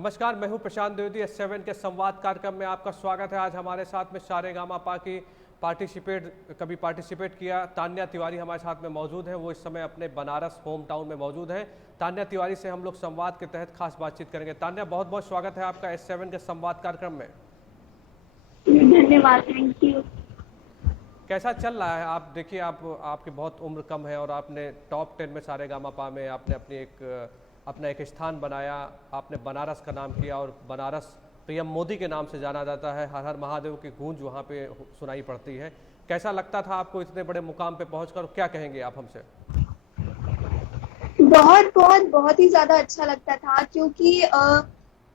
नमस्कार, मैं हूं प्रशांत द्विवेदी। S7 के संवाद कार्यक्रम में आपका स्वागत है। आज हमारे साथ में सारेगामापा की कभी पार्टिसिपेट किया तान्या तिवारी हमारे साथ में मौजूद है। वो इस समय अपने बनारस होम टाउन में मौजूद है। तान्या तिवारी से हम लोग संवाद के तहत खास बातचीत करेंगे। तान्या, बहुत बहुत स्वागत है आपका S7 के संवाद कार्यक्रम में। धन्यवाद, थैंक यू। कैसा चल रहा है? आप देखिए, आपकी बहुत उम्र कम है और आपने टॉप 10 में सारेगामापा में आपने अपना एक स्थान बनाया। आपने बनारस का नाम किया और बनारस पीएम मोदी के नाम से जाना जाता है। हर हर महादेव की गूंज वहाँ पे सुनाई पड़ती है। कैसा लगता था आपको इतने बड़े मुकाम पे पहुंचकर? क्या कहेंगे आप हमसे? बहुत ही ज्यादा अच्छा लगता था, क्योंकि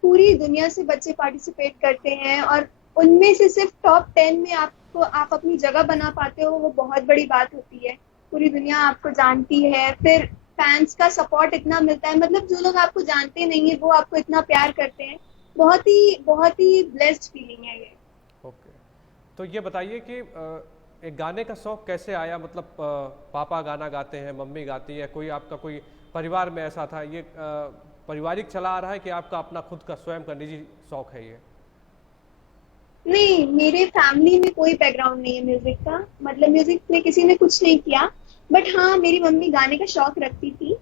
पूरी दुनिया से बच्चे पार्टिसिपेट करते हैं और उनमें से सिर्फ टॉप 10 में आप अपनी जगह बना पाते हो, वो बहुत बड़ी बात होती है। पूरी दुनिया आपको जानती है, फिर फैंस का सपोर्ट इतना मिलता है, मतलब जो लोग आपको जानते नहीं है वो आपको इतना प्यार करते हैं। बहुत ही ब्लेस्ड फीलिंग है ये। ओके, तो ये बताइए कि एक गाने का शौक कैसे आया? मतलब पापा गाना गाते हैं, मम्मी गाती है, आपका कोई परिवार में ऐसा था? ये पारिवारिक चला आ रहा है कि आपका अपना खुद का स्वयं का निजी शौक है ये? नहीं, मेरे फैमिली में कोई बैकग्राउंड नहीं है म्यूजिक का, मतलब म्यूजिक में किसी ने कुछ नहीं किया। बट हाँ, मेरी मम्मी गाने का शौक रखती थी।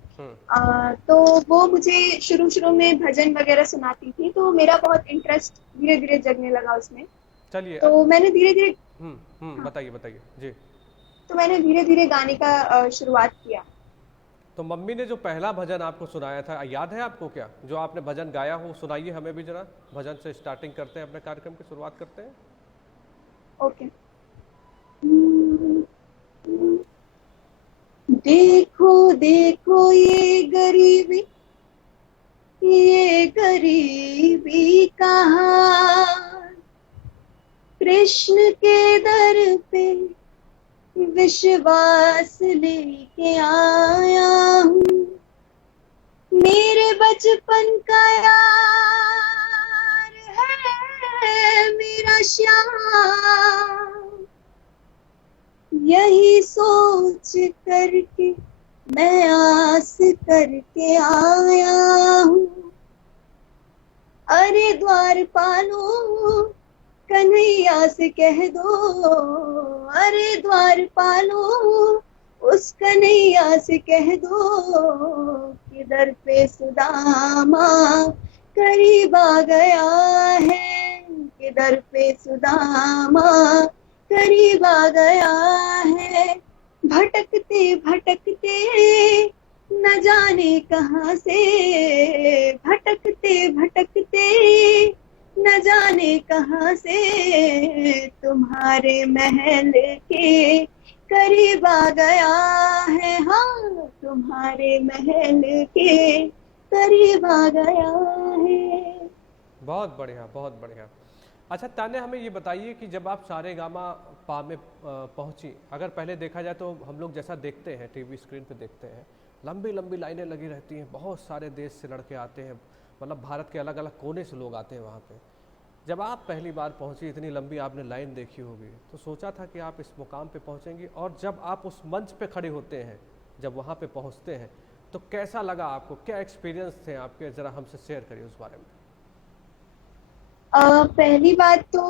तो वो मुझे शुरू शुरू में भजन वगैरह सुनाती थी, तो मेरा बहुत इंटरेस्ट धीरे धीरे जगने लगा उसमें। चलिए, तो मैंने धीरे धीरे बताइए बताइए जी। तो मैंने धीरे धीरे गाने का शुरुआत किया। तो मम्मी ने जो पहला भजन आपको सुनाया था, याद है आपको क्या? जो आपने भजन गाया हो, सुनाइए हमें भी जरा। भजन से स्टार्टिंग करते हैं, अपने कार्यक्रम की शुरुआत करते हैं। ओके। देखो देखो ये गरीबी कहाँ, कृष्ण के दर पे विश्वास लेके आया हूँ। मेरे बचपन का यार है मेरा श्याम, यही सोच करके मैं आस करके आया हूँ। अरे द्वारपालो कन्हैया से कह दो, अरे द्वारपालो उस कन्हैया से कह दो कि दर पे सुदामा करीब आ गया है, कि दर पे सुदामा करीब आ गया है। भटकते भटकते न जाने कहाँ से, भटकते भटकते न जाने कहाँ से तुम्हारे महल के करीब आ गया है। हाँ, तुम्हारे महल के करीब आ गया है। बहुत बढ़िया, बहुत बढ़िया। अच्छा तान्या, हमें ये बताइए कि जब आप सारेगामापा में पहुंची, अगर पहले देखा जाए तो हम लोग जैसा देखते हैं टीवी स्क्रीन पे देखते हैं, लंबी लंबी लाइनें लगी रहती हैं, बहुत सारे देश से लड़के आते हैं, मतलब भारत के अलग अलग कोने से लोग आते हैं वहाँ पे। जब आप पहली बार पहुंची, इतनी लंबी आपने लाइन देखी होगी, तो सोचा था कि आप इस मुकाम पे पहुंचेंगी? और जब आप उस मंच पे खड़े होते हैं, जब वहाँ पे पहुँचते हैं, तो कैसा लगा आपको? क्या एक्सपीरियंस थे आपके? ज़रा हमसे शेयर करिए उस बारे में। पहली बात तो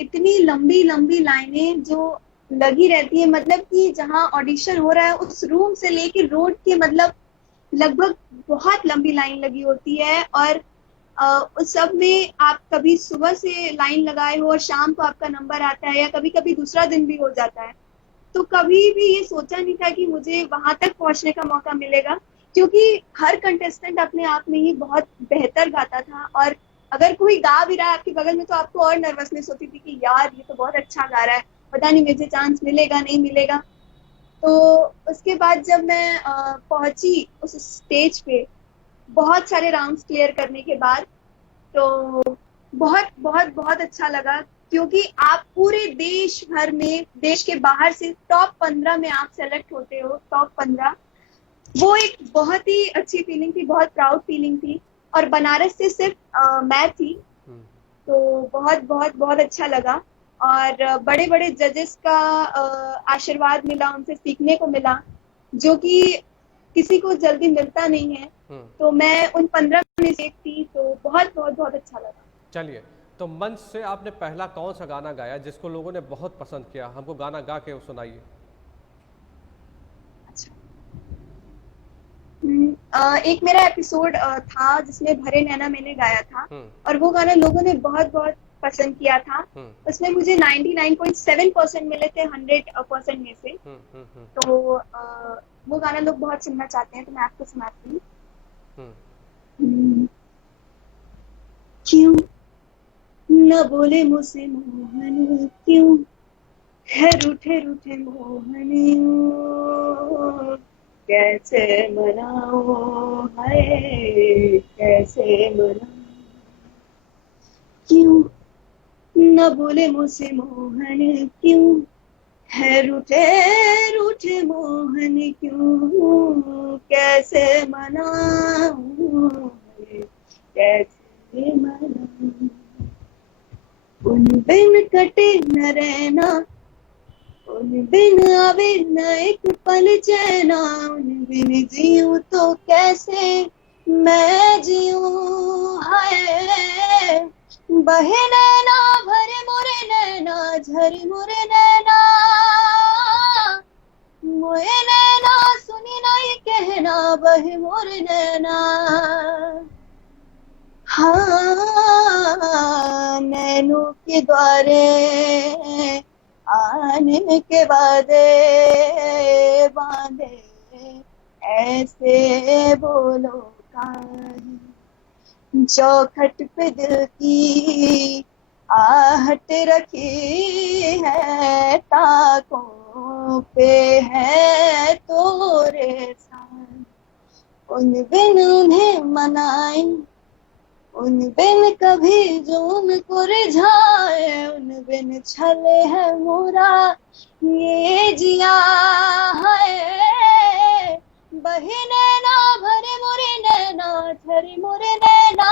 इतनी लंबी लंबी लाइनें जो लगी रहती है, मतलब कि जहाँ ऑडिशन हो रहा है उस रूम से लेके रोड के, मतलब लगभग बहुत लंबी लाइन लगी होती है। और उस सब में आप कभी सुबह से लाइन लगाए हो और शाम को आपका नंबर आता है, या कभी कभी दूसरा दिन भी हो जाता है। तो कभी भी ये सोचा नहीं था कि मुझे वहां तक पहुंचने का मौका मिलेगा, क्योंकि हर कंटेस्टेंट अपने आप में ही बहुत बेहतर गाता था। और अगर कोई गा भी रहा है आपके बगल में, तो आपको और नर्वसनेस होती थी कि यार ये तो बहुत अच्छा गा रहा है, पता नहीं मुझे चांस मिलेगा नहीं मिलेगा। तो उसके बाद जब मैं पहुंची उस स्टेज पे, बहुत सारे राउंड्स क्लियर करने के बाद, तो बहुत बहुत बहुत अच्छा लगा, क्योंकि आप पूरे देश भर में, देश के बाहर से टॉप 15 में आप सेलेक्ट होते हो, टॉप 15। वो एक बहुत ही अच्छी फीलिंग थी, बहुत प्राउड फीलिंग थी। और बनारस से सिर्फ मैं थी, तो बहुत बहुत बहुत अच्छा लगा। और बड़े बड़े जजेस का आशीर्वाद मिला, उनसे सीखने को मिला, जो कि किसी को जल्दी मिलता नहीं है। तो मैं उन 15 में से एक थी, तो बहुत बहुत बहुत अच्छा लगा। चलिए, तो मंच से आपने पहला कौन सा गाना गाया जिसको लोगों ने बहुत पसंद किया? हमको गाना गा के सुनाइए। अच्छा। एक मेरा एपिसोड था जिसमें भरे नैना मैंने गाया था, और वो गाना लोगों ने बहुत बहुत पसंद किया था। उसमें मुझे 99.7% मिले थे 100% में से। तो वो गाना लोग बहुत सुनना चाहते हैं, तो मैं आपको सुनाती हूँ। क्यों न बोले मुझसे मोहन, क्यों है रूठे रूठे मोहन, यूं कैसे मनाओ, हाय कैसे मनाओ। क्यों न बोले मुझसे मोहन, क्यों है रूठे रूठे मोहन, क्यों कैसे मनाऊं, कैसे मनाऊं। उन बिन कटे न रहना, उन बिन आवे न एक पल चैना, उन बिन जीऊं तो कैसे मैं जीऊं, हाय बहे नैना भरे मोरे नैना, झरे मोरे नैना, मोए नैना सुनी नहीं कहना, बहे मोरे नैना। हाँ नैनों के द्वारे आने के वादे बांधे, ऐसे बोलो काहे, चौखट पे दिल की आहट रखी है, ताकों पे है तोरे साथ, उन बिन उन्हें मनाए, उन बिन कभी जो उनको रिझाए, उन बिन छले है मोरा ये जिया, है बहे नैना भरे मोरे नैना, झरे मोरे नैना,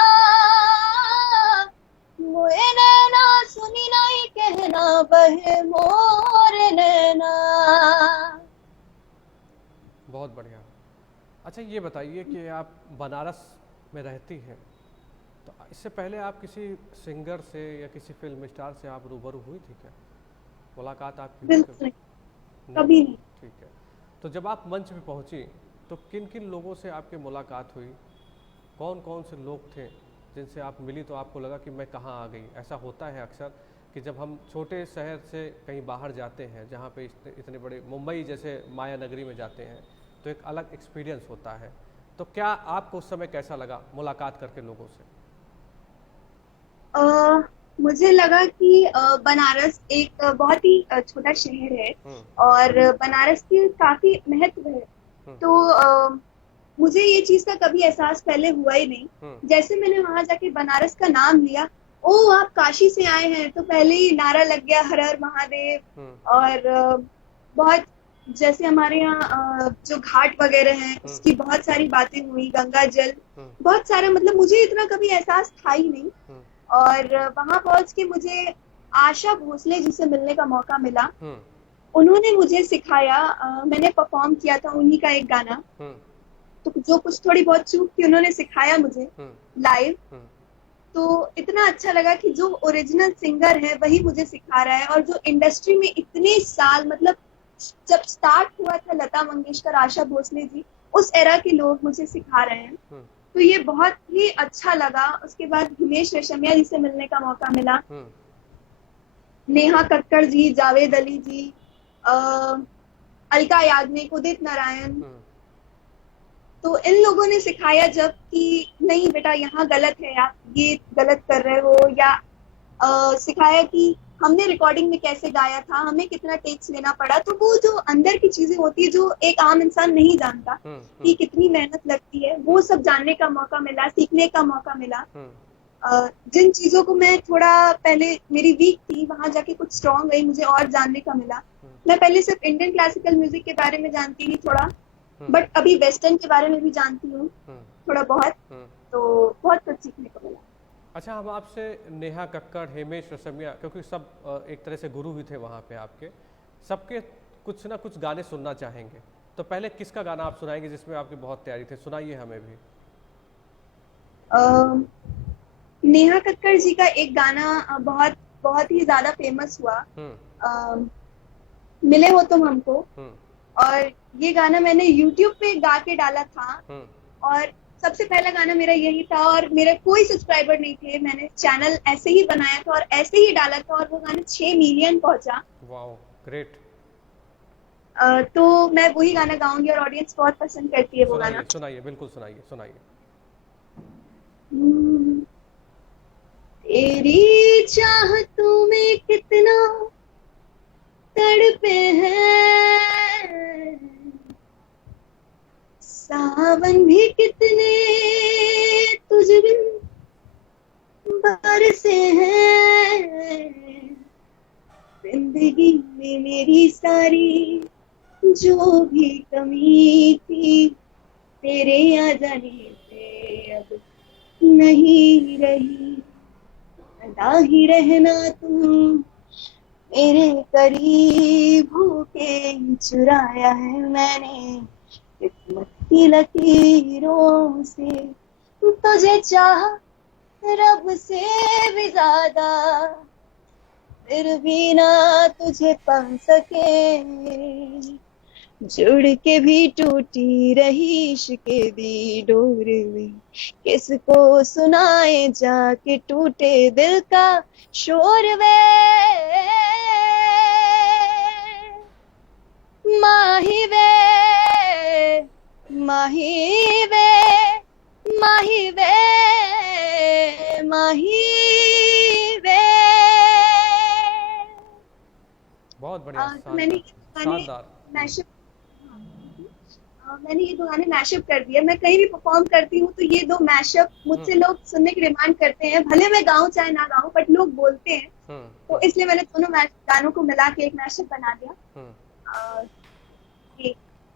मोए नैना सुनी नहीं कहना, बहे मोरे नैना। बहुत बढ़िया। अच्छा, ये बताइए कि आप बनारस में रहती हैं, तो इससे पहले आप किसी सिंगर से या किसी फिल्म स्टार से आप रूबरू हुई थी क्या? मुलाकात आपकी हुई बिल्कुल कभी? कभी नहीं। ठीक है। तो जब आप मंच पे पहुंची तो किन किन लोगों से आपकी मुलाकात हुई? कौन कौन से लोग थे जिनसे आप मिली तो आपको लगा कि मैं कहाँ आ गई? ऐसा होता है अक्सर कि जब हम छोटे शहर से कहीं बाहर जाते हैं, जहाँ पे इतने बड़े मुंबई जैसे माया नगरी में जाते हैं, तो एक अलग एक्सपीरियंस होता है। तो क्या आपको उस समय कैसा लगा मुलाकात करके लोगों से? मुझे लगा कि बनारस एक बहुत ही छोटा शहर है, और बनारस की काफी महत्व है। तो मुझे ये चीज का कभी एहसास पहले हुआ ही नहीं। जैसे मैंने वहां जाके बनारस का नाम लिया, ओ आप काशी से आए हैं, तो पहले ही नारा लग गया हर हर महादेव। और बहुत जैसे हमारे यहाँ जो घाट वगैरह हैं उसकी बहुत सारी बातें हुई, गंगा जल बहुत सारा, मतलब मुझे इतना कभी एहसास था ही नहीं। और वहां पहुंच के मुझे आशा भोसले जी से मिलने का मौका मिला। उन्होंने मुझे सिखाया, मैंने परफॉर्म किया था उन्हीं का एक गाना, तो जो कुछ थोड़ी बहुत चूक थी उन्होंने सिखाया मुझे लाइव। तो इतना अच्छा लगा कि जो ओरिजिनल सिंगर है वही मुझे सिखा रहा है, और जो इंडस्ट्री में इतने साल, मतलब जब स्टार्ट हुआ था लता मंगेशकर, आशा भोसले जी, उस एरा के लोग मुझे सिखा रहे हैं। तो ये बहुत ही अच्छा लगा। उसके बाद हिमेश रेशमिया जी से मिलने का मौका मिला, नेहा कक्कड़ जी, जावेद अली जी, अलका याग्निक, उदित नारायण। तो इन लोगों ने सिखाया जब कि नहीं बेटा यहाँ गलत है, आप ये गलत कर रहे हो, या सिखाया कि हमने रिकॉर्डिंग में कैसे गाया था, हमें कितना टेक्स लेना पड़ा। तो वो जो अंदर की चीजें होती है जो एक आम इंसान नहीं जानता कि कितनी मेहनत लगती है, वो सब जानने का मौका मिला, सीखने का मौका मिला। जिन चीजों को मैं थोड़ा पहले मेरी वीक थी, वहां जाके कुछ स्ट्रांग गई, मुझे और जानने का मिला। मैं पहले सिर्फ इंडियन क्लासिकल म्यूजिक के बारे में जानती थी थोड़ा, बट अभी वेस्टर्न के बारे में भी जानती हूँ थोड़ा बहुत। तो बहुत कुछ सीखने को मिला। अच्छा, हम आपसे नेहा कक्कड़, हिमेश रेशमिया, क्योंकि सब एक तरह से गुरु ही थे वहाँ पे आपके, सबके कुछ ना कुछ गाने सुनना चाहेंगे। तो पहले किसका गाना आप सुनाएंगे जिसमें आपकी बहुत तैयारी थी, सुनाइए हमें भी। अ, नेहा कक्कड़ जी का एक गाना बहुत बहुत ही ज्यादा फेमस हुआ, हम्म। अ, मिले हो तुम हमको। हम्म। और ये गाना मैंने यूट्यूब पे गा के डाला था, हम्म। और सबसे पहला गाना मेरा यही था, और मेरे कोई सब्सक्राइबर नहीं थे, मैंने चैनल ऐसे ही बनाया था और ऐसे ही डाला था, और वो गाना 6 मिलियन पहुंचा। Wow, great. तो मैं वही गाना गाऊंगी और ऑडियंस बहुत पसंद करती है वो गाना। सुनाइए सुनाइए, बिल्कुल सुनाइए सुनाइए। हम्म, तेरी चाहतों में कितना तड़पे हैं, सावन भी कितने तुझ बिन बरसे हैं, जिंदगी में मेरी सारी जो भी कमी थी, तेरे आ जाने से अब नहीं रही। सदा ही रहना तुम मेरे करीब होके, चुराया है मैंने किस्मत की लकीरों से, तुझे चाह रब से भी ज्यादा, फिर भी ना तुझे पा सके, जुड़ के भी टूटी रही इश्क़ दी डोर में, किसको सुनाए जाके टूटे दिल का शोर वे, माही वे, माही वे, माही वे, माही वे। बहुत बढ़िया, तो मैंने शानदार। ये गाने शानदार। मैशअप मैंने ये दो गाने मैशअप कर दिए। मैं कहीं भी परफॉर्म करती हूँ तो ये दो मैशअप हम्म। मुझसे लोग सुनने की डिमांड करते हैं, भले मैं गाऊं चाहे ना गाऊं, बट लोग बोलते हैं। हम्म। तो इसलिए मैंने दोनों गानों को मिला के एक मैशअप बना दिया। हम्म। अ, ये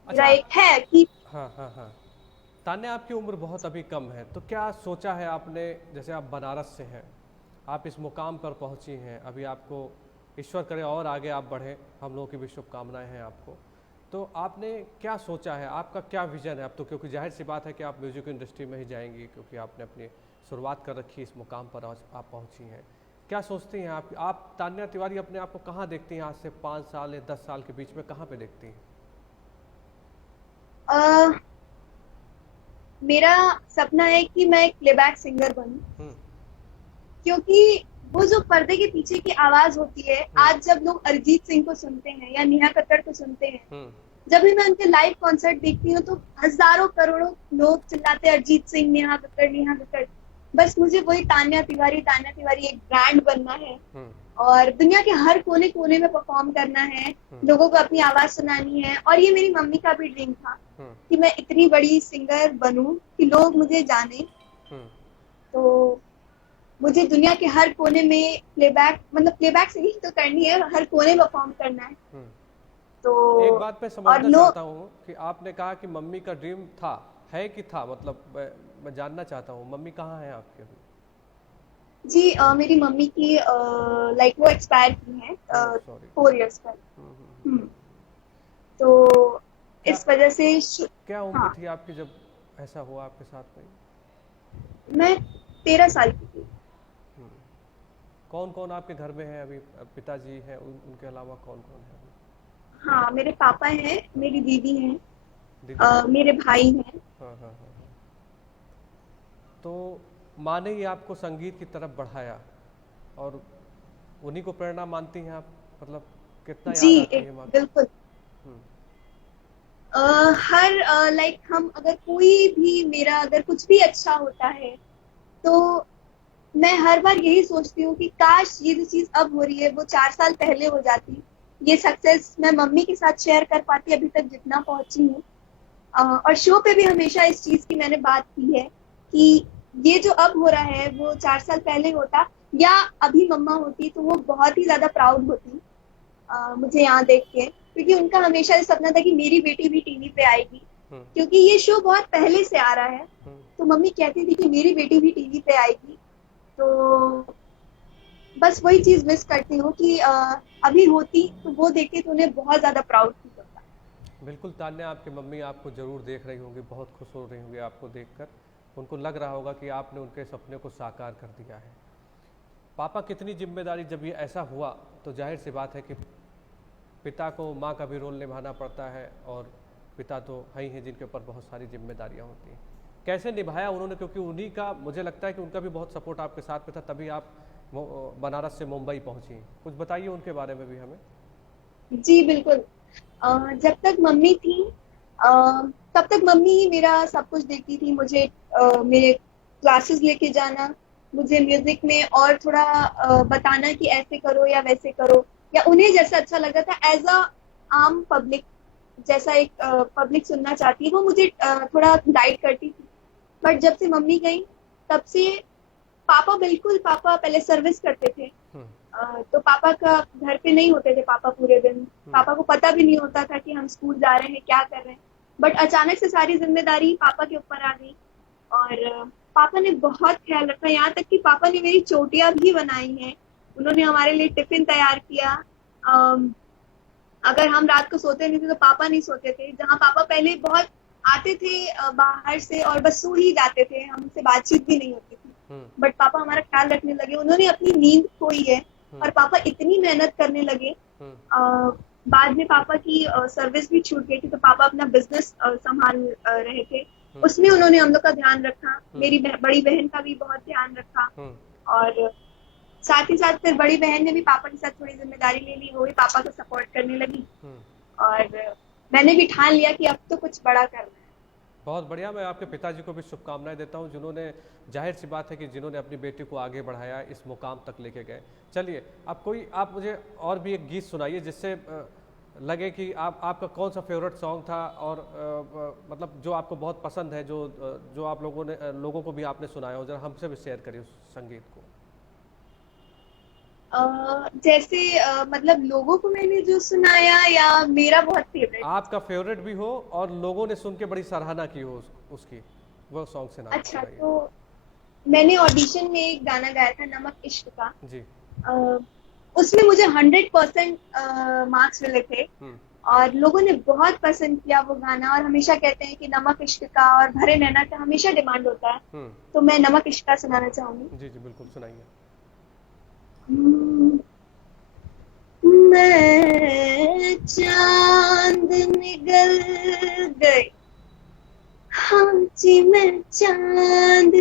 मेरा अच्छा। एक है कि हाँ हाँ हाँ। तान्या, आपकी उम्र बहुत अभी कम है, तो क्या सोचा है आपने, जैसे आप बनारस से हैं, आप इस मुकाम पर पहुंची हैं, अभी आपको ईश्वर करे और आगे आप बढ़ें, हम लोगों की भी शुभकामनाएं हैं आपको। तो आपने क्या सोचा है, आपका क्या विजन है अब तो, क्योंकि जाहिर सी बात है कि आप म्यूजिक इंडस्ट्री में ही जाएंगी, क्योंकि आपने अपनी शुरुआत कर रखी, इस मुकाम पर आज आप पहुंची हैं। क्या सोचती हैं आप तान्या तिवारी अपने आप को कहाँ देखती हैं, आज से 5 साल या 10 साल के बीच में कहाँ पे देखती हैं? अ, मेरा सपना है कि मैं एक प्लेबैक सिंगर बनूं, हम्म। क्योंकि वो जो पर्दे के पीछे की आवाज होती है, हम्म। आज जब लोग अरिजीत सिंह को सुनते हैं या नेहा कक्कड़ को सुनते हैं, हम्म। जब भी मैं उनके लाइव कॉन्सर्ट देखती हूँ तो हजारों करोड़ों लोग चिल्लाते हैं अरिजीत सिंह, नेहा कक्कड़, नेहा कक्कड़। बस मुझे वही तान्या तिवारी एक ब्रांड बनना है, हम्म। और दुनिया के हर कोने कोने में परफॉर्म करना है, लोगों को अपनी आवाज सुनानी है। और ये मेरी मम्मी का भी ड्रीम था कि मैं इतनी बड़ी सिंगर बनूं कि लोग मुझे जाने। तो मुझे दुनिया के हर कोने में प्लेबैक सिंगिंग तो करनी है, हर कोने में परफॉर्म करना है। तो एक बात मैं और समझना चाहता हूँ कि आपने कहा कि मम्मी का ड्रीम था, है कि था, मतलब मैं जानना चाहता हूँ मम्मी कहाँ है आपके अभी? जी, मेरी मम्मी की लाइक वो एक्सपायर की है सॉरी। 4 इयर्स पर। तो क्या इस वजह से क्या उम्र हाँ, थी आपकी जब ऐसा हुआ आपके साथ में? मैं 13 साल की थी। कौन कौन आपके घर में है अभी? पिताजी हैं, उनके अलावा कौन कौन है अभी? हाँ, मेरे पापा हैं, मेरी दीदी हैं, दीदी हैं? मेरे भाई हैं। हाँ हाँ हाँ हाँ। तो माँ ने ही आपको संगीत की तरफ बढ़ाया, और उन्हीं को प्रेरणा मानती हैं आप, मतलब कितना जी, याद आती है माँ की? बिल्कुल। हर लाइक हम अगर कोई भी मेरा अगर कुछ भी अच्छा होता है तो मैं हर बार यही सोचती हूँ कि काश ये जो चीज अब हो रही है वो 4 साल पहले हो जाती, ये सक्सेस मैं मम्मी के साथ शेयर कर पाती अभी तक जितना पहुंची हूँ। और शो पे भी हमेशा इस चीज की मैंने बात की है कि ये जो अब हो रहा है वो 4 साल पहले होता, या अभी मम्मा होती तो वो बहुत ही ज्यादा प्राउड होती मुझे यहाँ देख के, क्योंकि उनका हमेशा ये सपना था कि मेरी बेटी भी टीवी पे आएगी, क्योंकि ये शो बहुत पहले से आ रहा है। तो मम्मी कहती थी कि मेरी बेटी भी टीवी पे आएगी। तो बस वही चीज मिस करती हूँ कि अभी होती तो वो देख के तो उन्हें बहुत ज्यादा प्राउड फील होता। बिल्कुल तान्या, आपकी मम्मी आपको ज़रूर देख रही होंगी, बहुत खुश हो रही होंगी आपको देखकर। उनको लग रहा होगा कि आपने उनके सपने को साकार कर दिया है। पापा कितनी जिम्मेदारी, जब ये ऐसा हुआ तो जाहिर सी बात है कि पिता को माँ का भी रोल निभाना पड़ता है, और पिता तो है ही हैं जिनके ऊपर बहुत सारी जिम्मेदारियाँ होती हैं। कैसे निभाया उन्होंने, क्योंकि उन्हीं का मुझे लगता है कि उनका भी बहुत सपोर्ट आपके साथ में था, तभी आप बनारस से मुंबई पहुंची। कुछ बताइए उनके बारे में भी हमें। जी बिल्कुल। जब तक मम्मी थी अ, तब तक मम्मी ही मेरा सब कुछ देखती थी। मुझे मेरे क्लासेस लेके जाना, मुझे म्यूजिक में और थोड़ा बताना कि ऐसे करो या वैसे करो, या उन्हें जैसा अच्छा लगता था एज अ आम पब्लिक, जैसा एक पब्लिक सुनना चाहती है वो मुझे थोड़ा गाइड करती थी। बट जब से मम्मी गई तब से पापा पहले सर्विस करते थे। हम्म। तो पापा का घर पे नहीं होते थे पापा पूरे दिन। हम्म। पापा को पता भी नहीं होता था कि हम स्कूल जा रहे हैं, क्या कर रहे हैं। बट अचानक से सारी जिम्मेदारी पापा के ऊपर आ गई, और पापा ने बहुत ख्याल रखा, यहाँ तक कि पापा ने मेरी चोटियां भी बनाई हैं। उन्होंने हमारे लिए टिफिन तैयार किया। अम, अगर हम रात को सोते नहीं थे तो पापा नहीं सोते थे। जहाँ पापा पहले बहुत आते थे बाहर से और बस सो ही जाते थे, हमसे बातचीत भी नहीं होती थी। हम्म। बट पापा हमारा ख्याल रखने लगे, उन्होंने अपनी नींद खोई है। हम्म। और पापा इतनी मेहनत करने लगे। हम्म। बाद में पापा की सर्विस भी छूट गई थी, तो पापा अपना बिजनेस संभाल रहे थे। हम्म। उसमें उन्होंने हम लोग का ध्यान रखा, हम्म। मेरी बड़ी बहन का भी बहुत ध्यान रखा। हम्म। और साथ ही साथ फिर बड़ी बहन ने भी पापा के साथ थोड़ी जिम्मेदारी ले ली, वो भी पापा को सपोर्ट करने लगी। हम्म। और मैंने भी ठान लिया कि अब तो कुछ बड़ा करना है। बहुत बढ़िया। मैं आपके पिताजी को भी शुभकामनाएं देता हूं, जिन्होंने, जाहिर सी बात है कि जिन्होंने अपनी बेटी को आगे बढ़ाया, इस मुकाम तक लेके गए। चलिए, अब आप मुझे और भी एक गीत सुनाइए जिससे लगे कि आपका कौन सा फेवरेट सॉन्ग था, और मतलब जो आपको बहुत पसंद है, जो आप लोगों ने लोगों को भी आपने सुनाया हो। जरा हमसे भी शेयर करिए उस संगीत को। जैसे मतलब लोगों को मैंने जो सुनाया, या मेरा बहुत फेवरेट। आपका फेवरेट भी हो और लोगों ने सुन के बड़ी सराहना की हो उसकी, वो सॉन्ग से नाम अच्छा, सुनाइए। तो मैंने ऑडिशन में एक गाना गाया था, नमक इश्क का। जी। उसमें मुझे 100% मार्क्स मिले थे। हम्म। और लोगों ने बहुत पसंद किया वो गाना, और हमेशा कहते हैं कि नमक इश्क का और भरे नैना का हमेशा डिमांड होता है। हम्म। तो मैं नमक इश्क का सुनाना चाहूंगी। जी जी बिल्कुल सुनाइए। हम्म, मैं चांद निकल गई, हाँ जी मैं चांद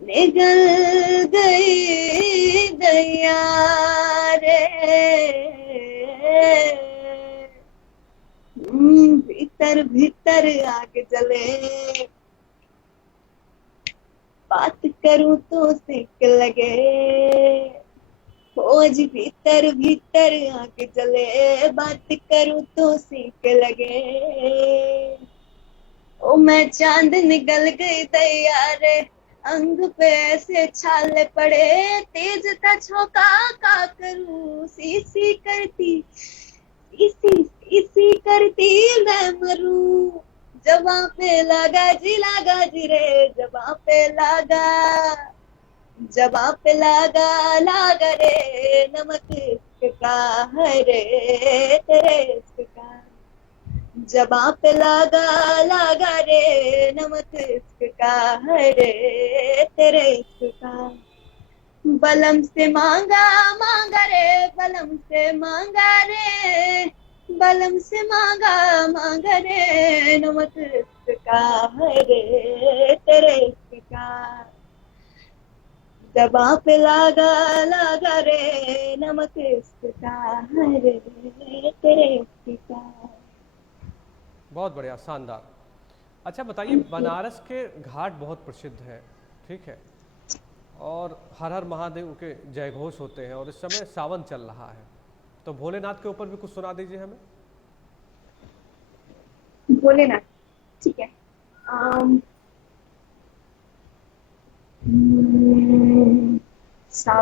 निकल गई दैया रे। भीतर भीतर आग जले, बात करूं तो सेक लगे। खोज भीतर भीतर आग जले, बात करूं तो सेक लगे। ओ मैं चांद निकल गई दैया रे, अंग पे ऐसे छाले पड़े, तेज था झोंका का करूं, सी करती, इसी करती मैं मरूं। जबां पे लगा जी रे, जबां पे लगा रे, नमक इश्क का है रे, तेरे इश्क का। जबां पे लगा रे, नमक इश्क का है रे, तेरे इश्क का। बलम से मांगा रे, बलम से मांगा रे, बलम से मांगा रे, नमक इश्क का है रे, तेरे इश्क का। जबां पे लगा रे, नमक इश्क का है रे, तेरे इश्क का। बहुत बढ़िया, शानदार। अच्छा बताइए, बनारस के घाट बहुत प्रसिद्ध है, ठीक है, और हर हर महादेव के जयघोष होते हैं, और इस समय सावन चल रहा है, तो भोलेनाथ के ऊपर भी कुछ सुना दीजिए हमें। भोलेनाथ, ठीक है। अम, सा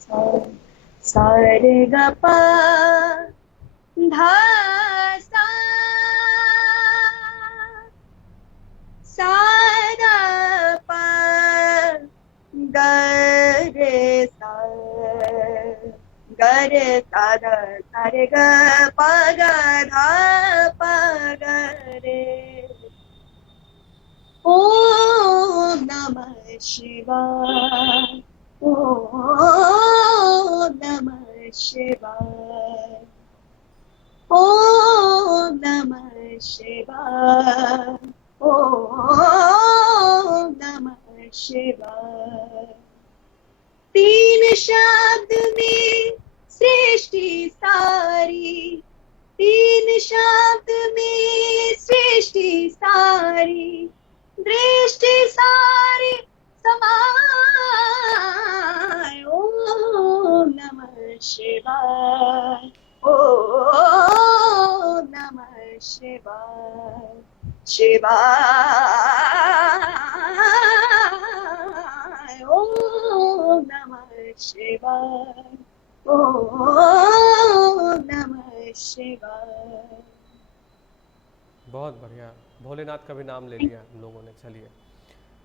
सा सा रे गा पा धा सा सा गा पा गा रे सा गा रे सा धा सा रे ग प ग धा प ग रे। ओम नमः शिवाय, ओम नमः शिवाय, ओम नमः शिवाय, ओम नमः शिवाय। तीन शब्द में सृष्टि सारी, तीन शब्द में सृष्टि सारी, दृष्टि सारी समाय। ओम नमः शिवाय, ओम नमः शिवाय, शिवाय। ओम नमः शिवाय, ओम नमः शिवाय। बहुत बढ़िया, भोलेनाथ का भी नाम ले लिया हम लोगों ने। चलिए,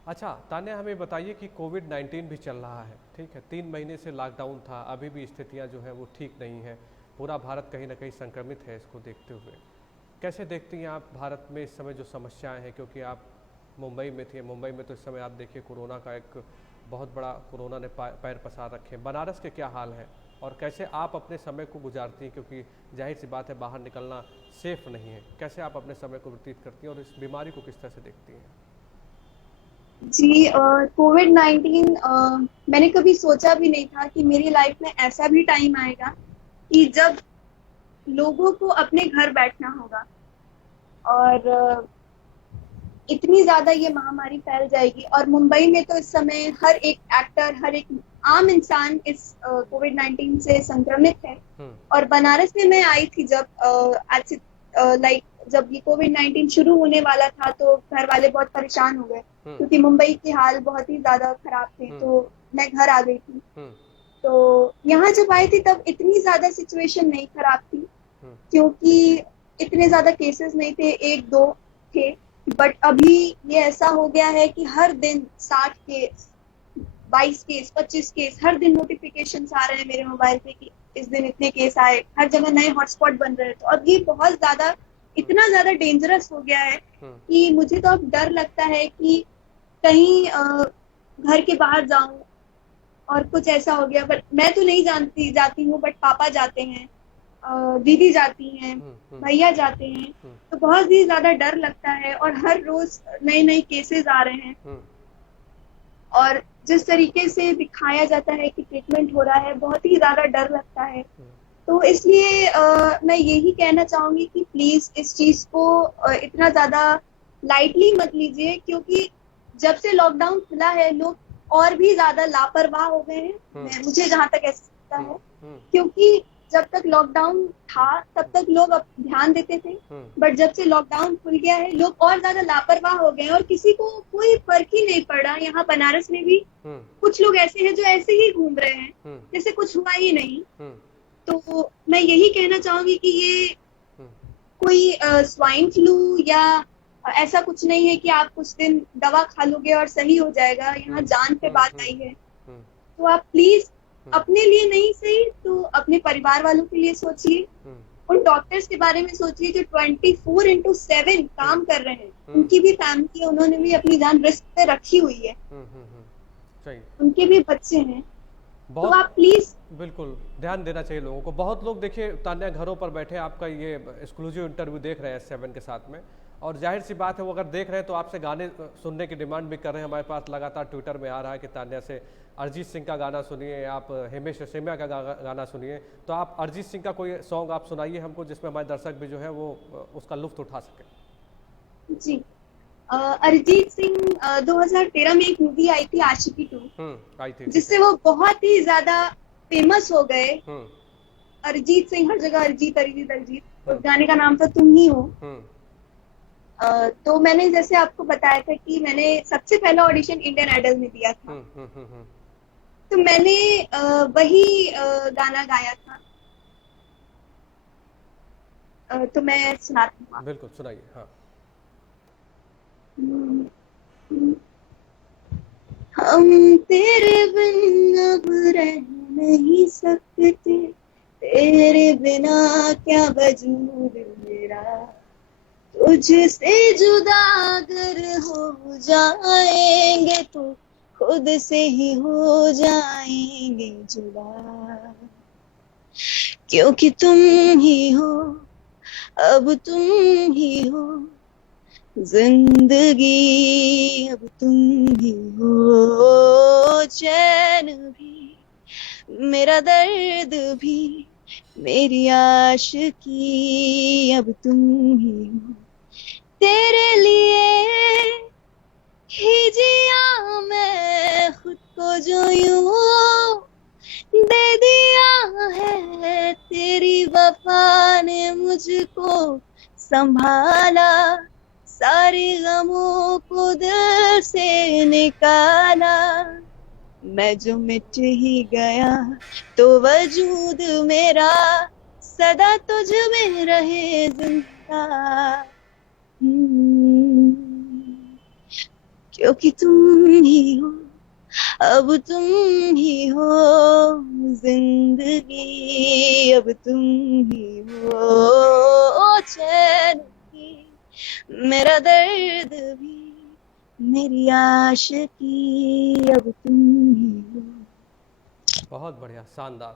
अच्छा तान्या हमें बताइए कि कोविड-19 भी चल रहा है, ठीक है, 3 महीने से लॉकडाउन था, अभी भी स्थितियां जो हैं वो ठीक नहीं है, पूरा भारत कहीं ना कहीं संक्रमित है। इसको देखते हुए कैसे देखती हैं आप भारत में इस समय जो समस्याएं हैं, क्योंकि आप मुंबई में थी, मुंबई में तो इस समय आप देखिए कोरोना का एक बहुत बड़ा, कोरोना ने पैर पसार रखे हैं। बनारस के क्या हाल है और कैसे आप अपने समय को गुजारती हैं, क्योंकि जाहिर सी बात है बाहर निकलना सेफ नहीं है, कैसे आप अपने समय को व्यतीत करती हैं और इस बीमारी को किस तरह से देखती हैं? जी, कोविड-19 मैंने कभी सोचा भी नहीं था कि मेरी लाइफ में ऐसा भी टाइम आएगा कि जब लोगों को अपने घर बैठना होगा और इतनी ज्यादा ये महामारी फैल जाएगी। और मुंबई में तो इस समय हर एक एक्टर, हर एक आम इंसान इस कोविड-19 से संक्रमित है। और बनारस में मैं आई थी जब जब ये कोविड-19 शुरू होने वाला था तो घर वाले बहुत परेशान हो गए, क्योंकि मुंबई के हाल बहुत ही ज्यादा खराब थे। तो मैं घर आ गई थी। तो यहाँ जब आई थी तब इतनी ज्यादा सिचुएशन नहीं खराब थी, क्योंकि इतने ज्यादा केसेस नहीं थे, 1-2 थे। बट अभी ये ऐसा हो गया है कि हर दिन 60 केस, 22 केस, 25 केस, हर दिन नोटिफिकेशंस आ रहे हैं मेरे मोबाइल पे कि इस दिन इतने केस आए, हर जगह नए हॉटस्पॉट बन रहे हैं। तो अब ये बहुत ज्यादा, इतना ज्यादा डेंजरस हो गया है कि मुझे तो अब डर लगता है कि कहीं घर के बाहर जाऊं और कुछ ऐसा हो गया। बट मैं तो नहीं जाती हूँ, बट पापा जाते हैं, दीदी जाती हैं, भैया जाते हैं। तो बहुत ही ज्यादा डर लगता है और हर रोज नए नए केसेस आ रहे हैं। और जिस तरीके से दिखाया जाता है कि ट्रीटमेंट हो रहा है, बहुत ही ज्यादा डर लगता है। तो इसलिए मैं यही कहना चाहूंगी कि प्लीज इस चीज को इतना ज्यादा लाइटली मत लीजिए, क्योंकि जब से लॉकडाउन खुला है लोग और भी ज्यादा लापरवाह हो गए हैं। मुझे जहां तक ऐसा लगता है, क्योंकि जब तक लॉकडाउन था तब तक लोग ध्यान देते थे, बट जब से लॉकडाउन खुल गया है लोग और ज्यादा लापरवाह हो गए और किसी को कोई फर्क ही नहीं पड़ा। यहाँ बनारस में भी कुछ लोग ऐसे हैं जो ऐसे ही घूम रहे हैं जैसे कुछ हुआ ही नहीं। तो मैं यही कहना चाहूंगी कि ये कोई स्वाइन फ्लू या ऐसा कुछ नहीं है कि आप कुछ दिन दवा खा लोगे और सही हो जाएगा। यहाँ जान पे बात आई है, तो आप प्लीज अपने लिए नहीं सही तो अपने परिवार वालों के लिए सोचिए। उन डॉक्टर्स के बारे में सोचिए जो 24/7 काम कर रहे हैं। उनकी भी फैमिली है, उन्होंने भी अपनी जान रिस्क पे रखी हुई है, उनके भी बच्चे हैं। तो आप प्लीज बिल्कुल ध्यान देना चाहिए लोगों को। बहुत लोग देखिए तान्या घरों पर बैठे आपका ये एक्सक्लूसिव इंटरव्यू देख रहे हैं S7 के साथ में, और जाहिर सी बात है वो अगर देख रहे हैं तो आपसे गाने सुनने की डिमांड भी कर रहे हैं। हमारे पास लगातार ट्विटर में आ रहा है कि तान्या से अरिजीत सिंह का गाना सुनिए, आप हिमेश रेशमिया का गाना सुनिए। तो आप अरिजीत सिंह का कोई सॉन्ग आप सुनाइए हमको, जिसमें हमारे दर्शक भी जो है वो उसका लुत्फ उठा सके। जी, अरिजीत सिंह 2013 में एक मूवी आई थी आशिकी 2, आई थी, जिससे वो बहुत ही ज्यादा फेमस हो गए। अरिजीत सिंह हर जगह अरिजीत अरिजीत अरिजीत। उस गाने का नाम था तुम ही हो। तो मैंने जैसे आपको बताया था कि मैंने सबसे पहला ऑडिशन इंडियन आइडल में दिया था। तो मैंने वही गाना गाया था। तो मैं सुनाती हूँ। बिल्कुल सुनाइए। हाँ। हम तेरे बिन अब रह नहीं सकते, तेरे बिना क्या वजूद मेरा, तुझसे जुदा अगर हो जाएंगे तो खुद से ही हो जाएंगे जुदा, क्योंकि तुम ही हो, अब तुम ही हो जिंदगी, अब तुम ही हो चैन भी, मेरा दर्द भी, मेरी आशिकी, अब तुम ही हो। तेरे लिए ही जिया मैं खुद को जो यूं दे दिया है, तेरी वफा ने मुझको संभाला, सारे गमों को दिल से निकाला, मैं जो मिट ही गया तो वजूद मेरा सदा तुझ में रहे जिंदा, क्योंकि तुम ही हो, अब तुम ही हो जिंदगी, अब तुम ही हो चैन भी, मेरा दर्द भी, मेरी आशिकी, अब तुम ही हो। बहुत बढ़िया, शानदार।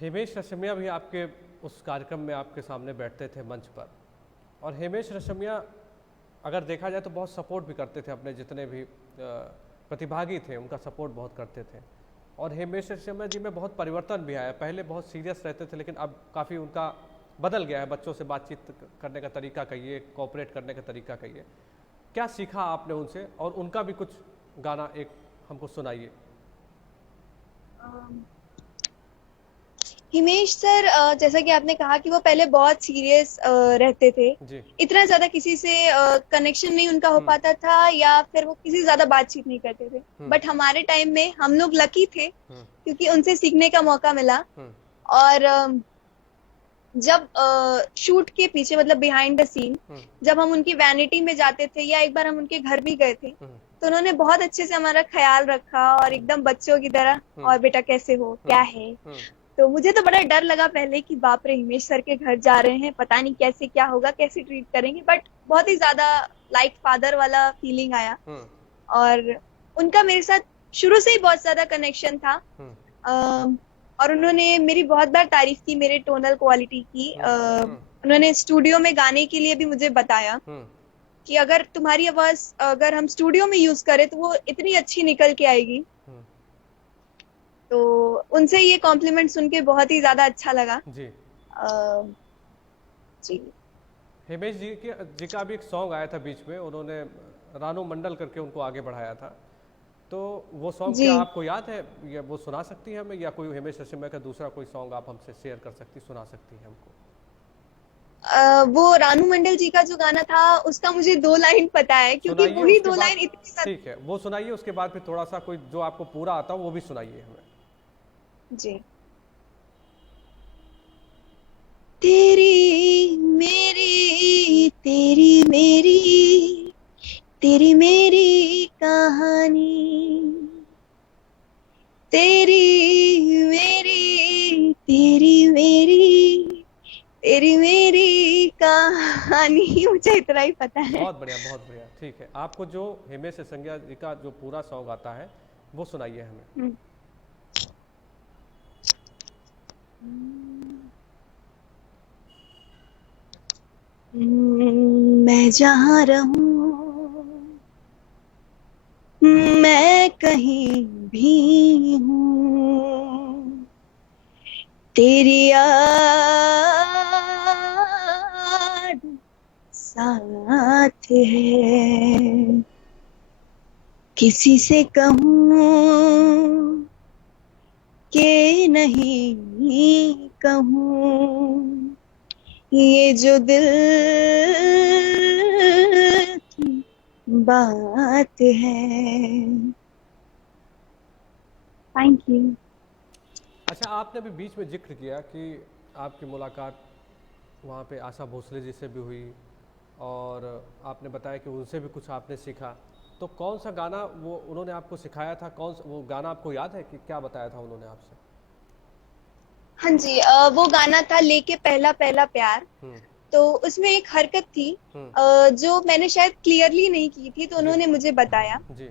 हिमेश रेशमिया भी आपके उस कार्यक्रम में आपके सामने बैठते थे मंच पर, और हिमेश रेशमिया अगर देखा जाए तो बहुत सपोर्ट भी करते थे, अपने जितने भी प्रतिभागी थे उनका सपोर्ट बहुत करते थे। और हिमेश रेशमिया जी में बहुत परिवर्तन भी आया, पहले बहुत सीरियस रहते थे लेकिन अब काफ़ी उनका बदल गया है, बच्चों से बातचीत करने का तरीका कहिए, कोऑपरेट करने का तरीका कहिए। क्या सीखा आपने उनसे, और उनका भी कुछ गाना एक हमको सुनाइए। हिमेश सर, जैसा कि आपने कहा कि वो पहले बहुत सीरियस रहते थे, जी। इतना ज्यादा किसी से कनेक्शन नहीं उनका हो पाता था, या फिर वो किसी से ज्यादा बातचीत नहीं करते थे। बट हमारे टाइम में हम लोग लकी थे क्योंकि उनसे सीखने का मौका मिला। और जब शूट के पीछे, मतलब बिहाइंड द सीन, जब हम उनकी वैनिटी में जाते थे या एक बार हम उनके घर भी गए थे, तो उन्होंने बहुत अच्छे से हमारा ख्याल रखा और एकदम बच्चों की तरह, और बेटा कैसे हो, क्या है। तो मुझे तो बड़ा डर लगा पहले कि बाप रे, हिमेश सर के घर जा रहे हैं, पता नहीं कैसे क्या होगा, कैसे ट्रीट करेंगे। बट बहुत ही ज्यादा लाइक फादर वाला फीलिंग आया, और उनका मेरे साथ शुरू से ही बहुत ज्यादा कनेक्शन था। और उन्होंने मेरी बहुत बार तारीफ की, मेरे टोनल क्वालिटी की। उन्होंने स्टूडियो में गाने के लिए भी मुझे बताया कि अगर तुम्हारी आवाज अगर हम स्टूडियो में यूज करें तो वो इतनी अच्छी निकल के आएगी। तो उनसे ये कॉम्प्लीमेंट सुन के बहुत ही ज्यादा अच्छा लगा जी। जी। हिमेश जी का भी एक सॉन्ग आया था बीच में, उन्होंने रानू मंडल करके उनको आगे बढ़ाया था, तो वो सॉन्ग क्या आपको याद है, या वो सुना सकती है हमें, या कोई हिमेश रेशमिया का दूसरा कोई सॉन्ग आप हमसे शेयर कर सकती, सुना सकती है हमको। वो रानू मंडल जी का जो गाना था उसका मुझे 2 लाइन पता है, क्योंकि वही 2 लाइन इतनी ज्यादा। ठीक है, वो सुनाइए, उसके बाद फिर थोड़ा सा कोई जो आपको पूरा आता हो वो भी सुनाइए हमें। जी। तेरी मेरी, तेरी मेरी, तेरी मेरी कहानी, तेरी मेरी, तेरी मेरी, तेरी मेरी कहानी। मुझे इतना ही पता है। बहुत बढ़िया, बहुत बढ़िया। ठीक है, आपको जो हिमेश रेशमिया जी का जो पूरा सॉन्ग आता है वो सुनाइए हमें। मैं जहाँ रहूं, मैं कहीं भी हूँ, तेरी याद साथ है। किसी से कहूँ कि नहीं कहूँ, ये जो दिल की बात है। Thank you. अच्छा, आपने अभी बीच में जिक्र किया कि आपकी मुलाकात वहाँ पे आशा भोसले जी से भी हुई, और आपने बताया कि उनसे भी कुछ आपने सीखा, तो कौन सा गाना वो उन्होंने आपको सिखाया था, कौन सा वो गाना आपको याद है कि क्या बताया था उन्होंने आपसे? हाँ जी, वो गाना था लेके पहला पहला प्यार। हम्म। तो उसमें एक हरकत थी हम्म। जो मैंने शायद क्लियरली नहीं की थी, तो जी। उन्होंने मुझे बताया। जी।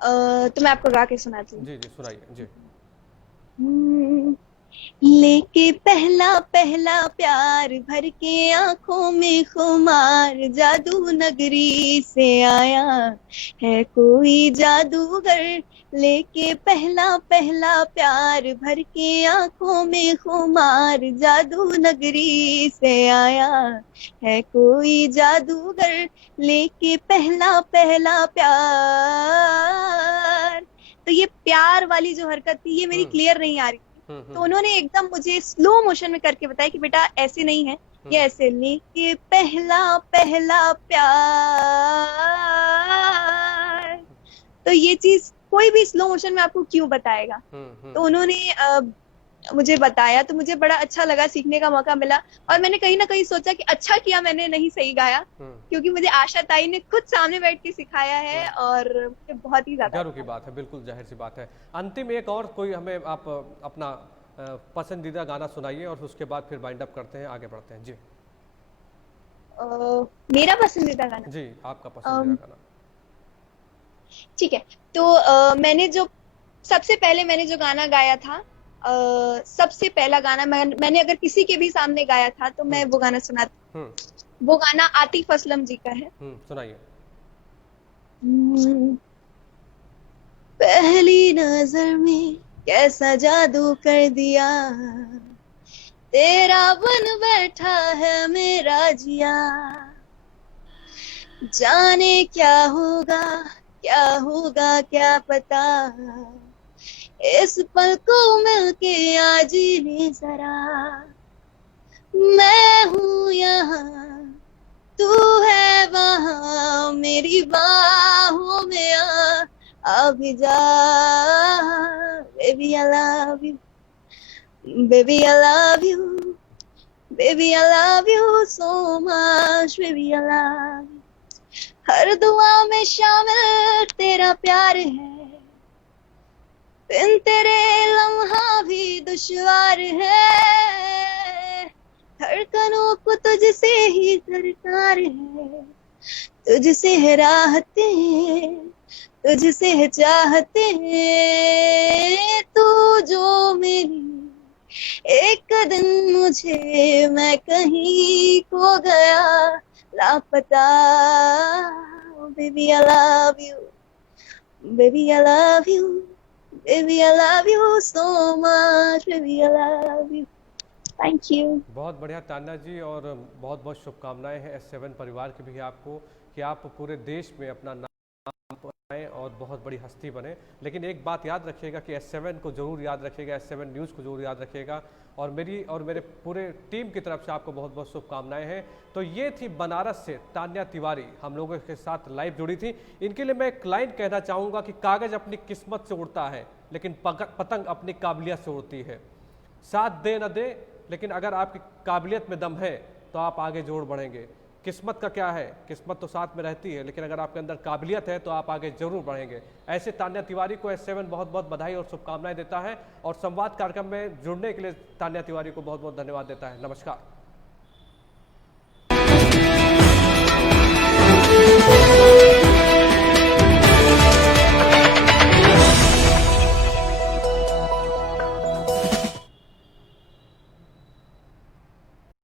तो मैं आपको गा के सुनाती हूँ। जी। जी सुनाइए जी। हम्म, लेके पहला पहला प्यार भर के आंखों में खुमार, जादू नगरी से आया है कोई जादूगर। लेके पहला पहला प्यार भर के आंखों में खुमार, जादू नगरी से आया है कोई जादूगर। लेके पहला पहला प्यार। तो ये प्यार वाली जो हरकत थी ये मेरी हम्म। क्लियर नहीं आ रही थी। तो हम्म। उन्होंने एकदम मुझे स्लो मोशन में करके बताया कि बेटा ऐसे नहीं है, ये हम्म। ऐसे, लेके पहला पहला प्यार। तो ये चीज कोई भी स्लो मोशन में आपको क्यों बताएगा। हम्म। तो उन्होंने मुझे बताया, तो मुझे बड़ा अच्छा लगा, सीखने का मौका मिला। और मैंने कहीं ना कहीं सोचा कि अच्छा किया मैंने नहीं सही गाया, हम्म। क्योंकि मुझे आशा ताई ने खुद सामने बैठ के सिखाया है हम्म। और मुझे बहुत ही ज्यादा गर्व की अच्छा लगा। बात है, बिल्कुल जाहिर सी बात है। अंतिम एक और कोई हमें आप अपना पसंदीदा गाना सुनाइए और उसके बाद फिर वाइंड अप करते हैं, आगे बढ़ते हैं जी। अ, मेरा पसंदीदा गाना। जी आपका पसंदीदा अम, गाना। ठीक है। तो मैंने जो सबसे पहले मैंने जो गाना गाया था, सबसे पहला गाना मैंने अगर किसी के भी सामने गाया था तो हम्म। मैं वो गाना सुनाती हम्म। हूँ। वो गाना आतिफ असलम जी का है। सुनाइए। हम्म, पहली नजर में कैसा जादू कर दिया, तेरा बन बैठा है मेरा जिया। जाने क्या होगा क्या पता, इस पल को मिलके आज ही जरा। मैं हूँ यहाँ, तू है वहाँ, मेरी बाहों में आ भी जा। Baby I love you, baby I love you, baby I love you so much, baby I love you. हर दुआ में शामिल तेरा प्यार है, बिन तेरे लम्हा भी दुश्वार है। धड़कनों को तुझसे ही दरकार है, तुझसे है राहतें, तुझसे है चाहते हैं। तू जो मेरी एक दिन मुझे, मैं कहीं खो गया लापता। Baby I love you, baby I love you, baby I love you so much, baby I love you. Thank you. बहुत बढ़िया तान्या जी, और बहुत बहुत शुभकामनाएं हैं S7 परिवार की भी आपको, कि आप पूरे देश में अपना नाम बनाएं और बहुत बड़ी हस्ती बने। लेकिन एक बात याद रखिएगा कि S7 को जरूर याद रखिएगा, S7 न्यूज़ को जरूर याद रखिएगा। और मेरी और मेरे पूरे टीम की तरफ से आपको बहुत बहुत शुभकामनाएं हैं। तो ये थी बनारस से तान्या तिवारी, हम लोगों के साथ लाइव जुड़ी थी। इनके लिए मैं एक लाइन कहना चाहूँगा कि कागज़ अपनी किस्मत से उड़ता है, लेकिन पतंग अपनी काबिलियत से उड़ती है। साथ दे न दे, लेकिन अगर आपकी काबिलियत में दम है तो आप आगे जरूर बढ़ेंगे। किस्मत का क्या है, किस्मत तो साथ में रहती है, लेकिन अगर आपके अंदर काबिलियत है तो आप आगे जरूर बढ़ेंगे। ऐसे तान्या तिवारी को S7 बहुत बहुत बधाई और शुभकामनाएं देता है, और संवाद कार्यक्रम में जुड़ने के लिए तान्या तिवारी को बहुत बहुत धन्यवाद देता है। नमस्कार।